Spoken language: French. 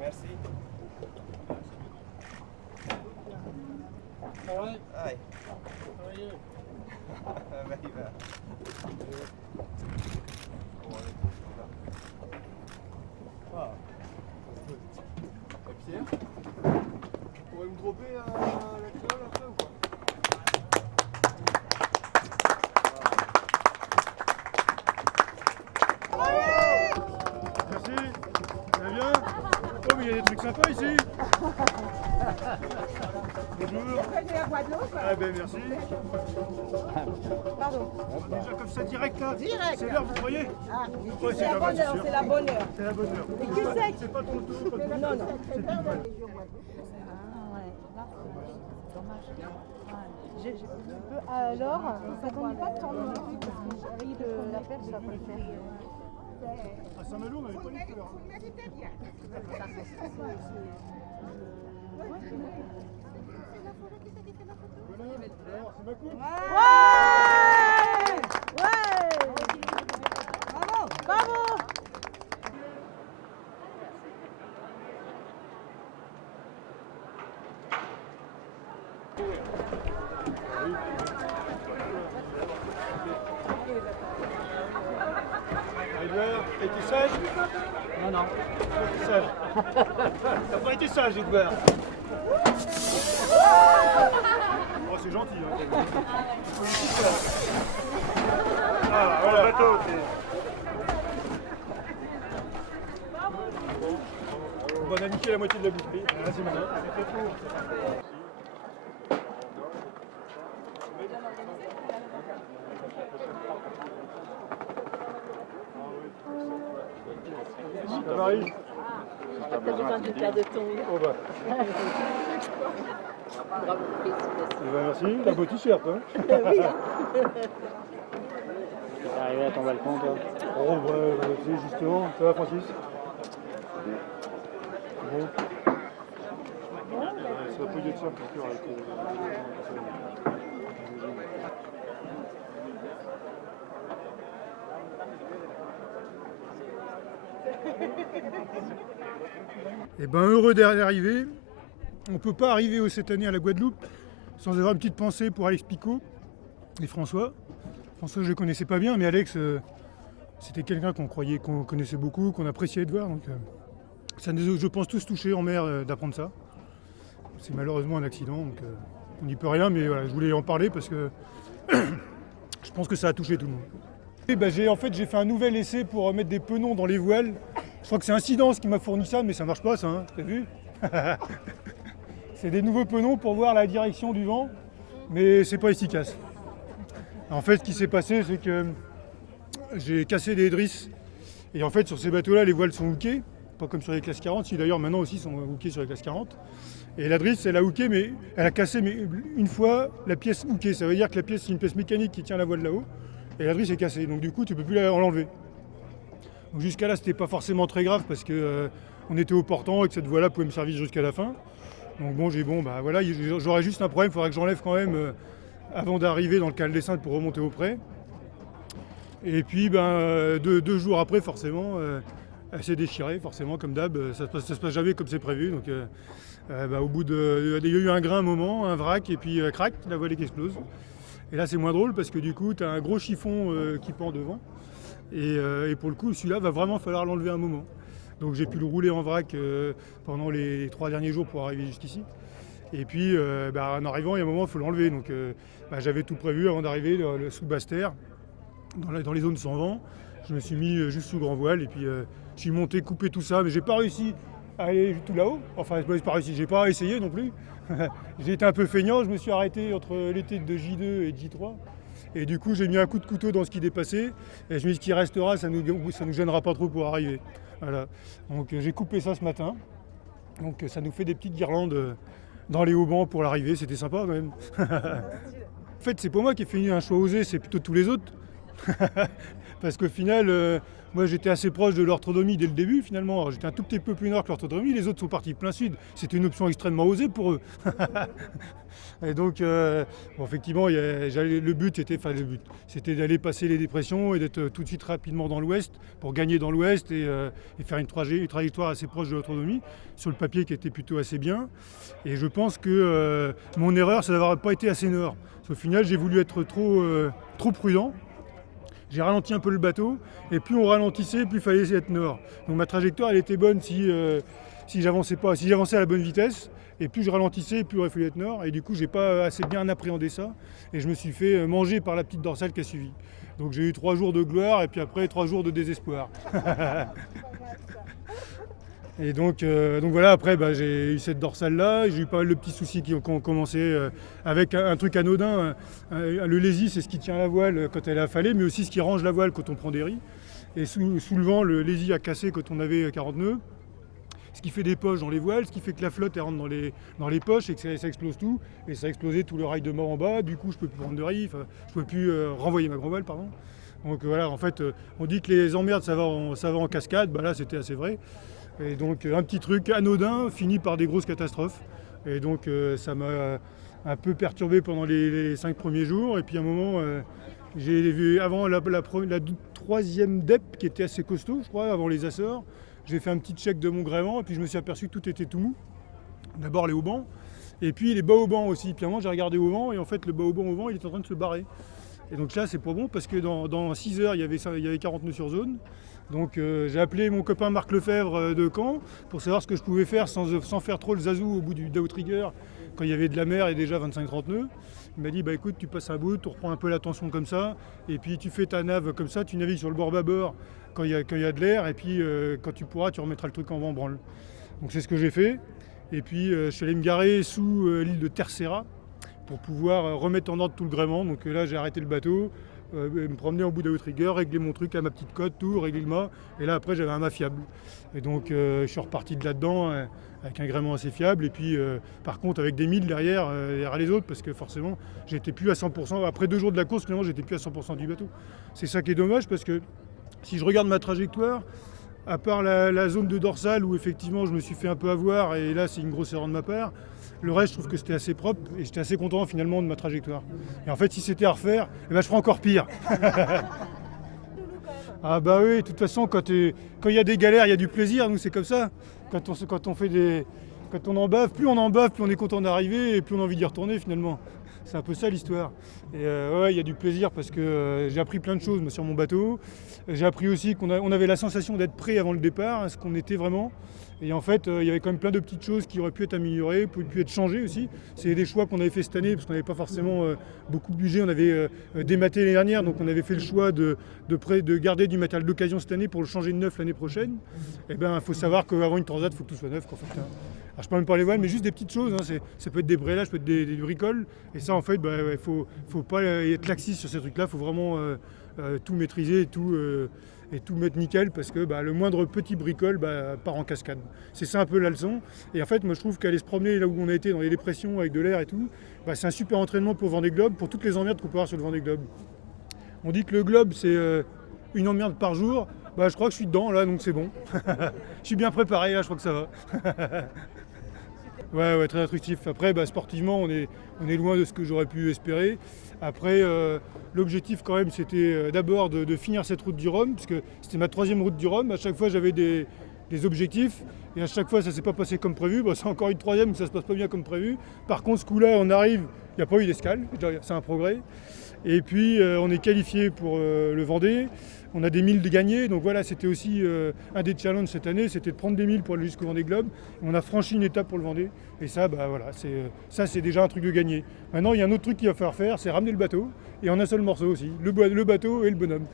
Merci. Alright. Hi. How are you? Very well. Ah. Et Pierre, vous pourrez me dropper la clé après ou quoi? Merci, ça va bien? Oh mais il y a des trucs sympas ici. Bonjour. De la Guadeloupe. Ah ben merci. Pardon. Déjà comme ça direct là. Direct. C'est l'heure, vous croyez? Ah, Ouais, c'est la pas bonne mal, heure, sûr. c'est la bonne heure. C'est la bonne heure. Et qui c'est? C'est pas ton tour. Pas ton tour. Non, non. C'est pile poil. Alors, ça donne pas tant non plus parce que j'ai pris de la perche, ça va pas le faire. À Saint-Malo, on n'avait pas les fleurs. Alors, c'est ma coupe. Ouais! Ouais! Bravo! Bravo! Edouard, t'as été sage? Non, non. T'as été sage. T'as pas été sage, Edouard. Oh, c'est gentil, hein. Ah, voilà. Bateau, on va niquer la moitié de la bouteille. Ah, c'est malin. Ça varie. T'as besoin de faire de ton. Oh bah. Bravo, félicitations. Eh ben, merci, la beau t-shirt. Hein. Oui, hein. T'es arrivé à ton balcon, toi? Oh bah, tu sais, justement, ça va Francis? Bon. Ça va pas de ça pour cœur avec Eh ben heureux d'arriver. On ne peut pas arriver cette année à la Guadeloupe sans avoir une petite pensée pour Alex Picot et François. François je ne connaissais pas bien, mais Alex c'était quelqu'un qu'on connaissait beaucoup, qu'on appréciait de voir. Donc, ça nous a, je pense, tous touchés en mer d'apprendre ça. C'est malheureusement un accident, donc on n'y peut rien, mais voilà, je voulais en parler parce que je pense que ça a touché tout le monde. Et ben, j'ai fait un nouvel essai pour mettre des penons dans les voiles. Je crois que c'est Incidence qui m'a fourni ça, mais ça marche pas ça, hein, t'as vu? C'est des nouveaux penons pour voir la direction du vent, mais c'est pas efficace. En fait, ce qui s'est passé, c'est que j'ai cassé des drisses. Et en fait, sur ces bateaux-là, les voiles sont hookées, pas comme sur les classes 40, si d'ailleurs maintenant aussi sont hookées sur les classes 40. Et la drisse, elle a hooké, mais elle a cassé mais une fois la pièce hookée. Ça veut dire que la pièce, c'est une pièce mécanique qui tient la voile là-haut, et la drisse est cassée. Donc du coup, tu peux plus l'enlever. Donc jusqu'à là, c'était pas forcément très grave parce que on était au portant et que cette voile-là pouvait me servir jusqu'à la fin. Donc bon, voilà, j'aurais juste un problème, il faudrait que j'enlève quand même avant d'arriver dans le canal des Saintes pour remonter au pré. Et puis deux jours après, forcément, elle s'est déchirée, forcément, comme d'hab, ça se passe jamais comme c'est prévu. Donc au bout il y a eu un grain un moment, un vrac, et puis crac, la voile qui explose. Et là c'est moins drôle parce que du coup tu as un gros chiffon qui pend devant. Et pour le coup, celui-là va vraiment falloir l'enlever un moment. Donc j'ai pu le rouler en vrac pendant les 3 derniers jours pour arriver jusqu'ici. Et puis en arrivant, il y a un moment, il faut l'enlever. Donc j'avais tout prévu avant d'arriver sous Basse-Terre, dans les zones sans vent. Je me suis mis juste sous grand voile et puis je suis monté, coupé tout ça, mais j'ai pas réussi à aller tout là-haut. Enfin, j'ai pas réussi, j'ai pas essayé non plus. J'ai été un peu feignant, je me suis arrêté entre l'été de J2 et de J3. Et du coup, j'ai mis un coup de couteau dans ce qui dépassait. Et je me dis qu'il restera, ça nous gênera pas trop pour arriver. Voilà. Donc j'ai coupé ça ce matin. Donc ça nous fait des petites guirlandes dans les haubans pour l'arrivée. C'était sympa quand même. En fait, c'est pas moi qui ai fait un choix osé, c'est plutôt tous les autres. parce qu'au final, moi j'étais assez proche de l'orthodomie dès le début finalement. Alors, j'étais un tout petit peu plus nord que l'orthodomie, les autres sont partis plein sud. C'était une option extrêmement osée pour eux. Et donc, bon, effectivement, le but, c'était d'aller passer les dépressions et d'être tout de suite rapidement dans l'ouest pour gagner dans l'ouest et faire une trajectoire assez proche de l'autonomie, sur le papier qui était plutôt assez bien. Et je pense que mon erreur, c'est d'avoir pas été assez nord. Parce qu'au final, j'ai voulu être trop prudent. J'ai ralenti un peu le bateau, et plus on ralentissait, plus il fallait être nord. Donc ma trajectoire, elle était bonne si j'avançais à la bonne vitesse. Et plus je ralentissais, plus il aurait fallu être nord. Et du coup, j'ai pas assez bien appréhendé ça. Et je me suis fait manger par la petite dorsale qui a suivi. Donc j'ai eu 3 jours de gloire et puis après 3 jours de désespoir. Et donc voilà, après j'ai eu cette dorsale-là. J'ai eu pas mal de petits soucis qui ont commencé avec un truc anodin. Le lazy, c'est ce qui tient la voile quand elle est affalée, mais aussi ce qui range la voile quand on prend des riz. Et sous le vent, le lazy a cassé quand on avait 40 nœuds. Ce qui fait des poches dans les voiles, ce qui fait que la flotte elle rentre dans les poches et que ça explose tout. Et ça a explosé tout le rail de mort en bas, du coup je ne peux plus prendre de riz, je ne peux plus renvoyer ma grand voile, pardon. Donc voilà, en fait, on dit que les emmerdes ça va en cascade, bah là c'était assez vrai. Et donc un petit truc anodin finit par des grosses catastrophes. Et donc ça m'a un peu perturbé pendant les 5 premiers jours. Et puis à un moment, j'ai vu avant la 3e DEP qui était assez costaud, je crois, avant les Açores. J'ai fait un petit check de mon gréement et puis je me suis aperçu que tout était tout mou. D'abord les haubans et puis les bas haubans aussi. Puis à un moment j'ai regardé au vent et en fait le bas hauban au vent il est en train de se barrer. Et donc là c'est pas bon parce que dans 6 heures il y avait 40 nœuds sur zone. Donc j'ai appelé mon copain Marc Lefebvre de Caen pour savoir ce que je pouvais faire sans faire trop le zazou au bout du d'outrigger quand il y avait de la mer et déjà 25-30 nœuds. Il m'a dit bah écoute tu passes un bout, tu reprends un peu la tension comme ça et puis tu fais ta nave comme ça, tu navigues sur le bord bâbord quand il y a de l'air et puis quand tu pourras tu remettras le truc en vent branle. Donc c'est ce que j'ai fait et puis je suis allé me garer sous l'île de Terceira pour pouvoir remettre en ordre tout le gréement. Donc là j'ai arrêté le bateau, me promener en bout d'outrigger, régler mon truc à ma petite cote, tout, régler le mât et là après j'avais un mât fiable. Et donc je suis reparti de là-dedans avec un gréement assez fiable et puis par contre avec des milles derrière les autres parce que forcément j'étais plus à 100%, après 2 jours de la course finalement j'étais plus à 100% du bateau. C'est ça qui est dommage parce que si je regarde ma trajectoire, à part la zone de dorsale où effectivement je me suis fait un peu avoir et là c'est une grosse erreur de ma part, le reste je trouve que c'était assez propre et j'étais assez content finalement de ma trajectoire. Et en fait si c'était à refaire, je ferais encore pire. Ah bah oui, de toute façon quand il y a des galères, il y a du plaisir, nous c'est comme ça. Quand on en bave, plus on est content d'arriver et plus on a envie d'y retourner finalement. C'est un peu ça l'histoire. Et ouais, il y a du plaisir parce que j'ai appris plein de choses sur mon bateau. J'ai appris aussi qu'on avait la sensation d'être prêt avant le départ, ce qu'on était vraiment. Et en fait, il y avait quand même plein de petites choses qui auraient pu être améliorées, pu être changées aussi. C'est des choix qu'on avait fait cette année parce qu'on n'avait pas forcément beaucoup de budget. On avait dématé l'année dernière, donc on avait fait le choix de garder du matériel d'occasion cette année pour le changer de neuf l'année prochaine. Et ben, il faut savoir qu'avant une transat, il faut que tout soit neuf. Alors, je ne parle même pas les voiles, mais juste des petites choses. Hein. Ça peut être des brélages, ça peut être des bricoles. Et ça, en fait, il faut pas être laxiste sur ces trucs-là. Il faut vraiment tout maîtriser et tout mettre nickel parce que le moindre petit bricole part en cascade. C'est ça un peu la leçon. Et en fait, moi, je trouve qu'aller se promener là où on a été, dans les dépressions, avec de l'air et tout, c'est un super entraînement pour le Vendée Globe, pour toutes les emmerdes qu'on peut avoir sur le Vendée Globe. On dit que le globe, c'est une emmerde par jour. Je crois que je suis dedans, là, donc c'est bon. Je suis bien préparé, là, je crois que ça va. Ouais, très instructif. Après, sportivement, on est loin de ce que j'aurais pu espérer. Après, l'objectif quand même, c'était d'abord de finir cette route du Rhum, puisque c'était ma 3e route du Rhum. À chaque fois, j'avais des objectifs, et à chaque fois, ça ne s'est pas passé comme prévu. C'est encore une 3e, mais ça ne se passe pas bien comme prévu. Par contre, ce coup-là, on arrive, il n'y a pas eu d'escale, c'est un progrès. Et puis, on est qualifié pour le Vendée. On a des milles de gagner, donc voilà, c'était aussi un des challenges cette année, c'était de prendre des milles pour aller jusqu'au Vendée Globe. On a franchi une étape pour le Vendée, et ça, c'est déjà un truc de gagné. Maintenant, il y a un autre truc qu'il va falloir faire, c'est ramener le bateau, et en un seul morceau aussi, le bateau et le bonhomme.